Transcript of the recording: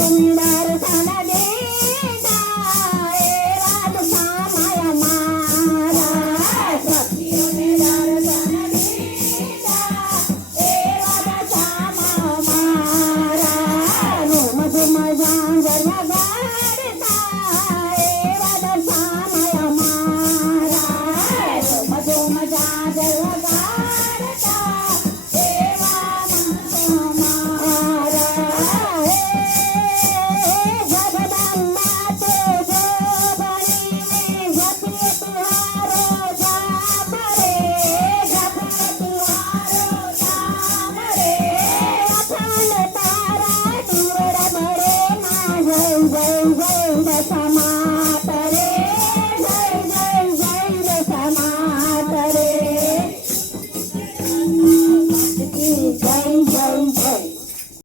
Remember.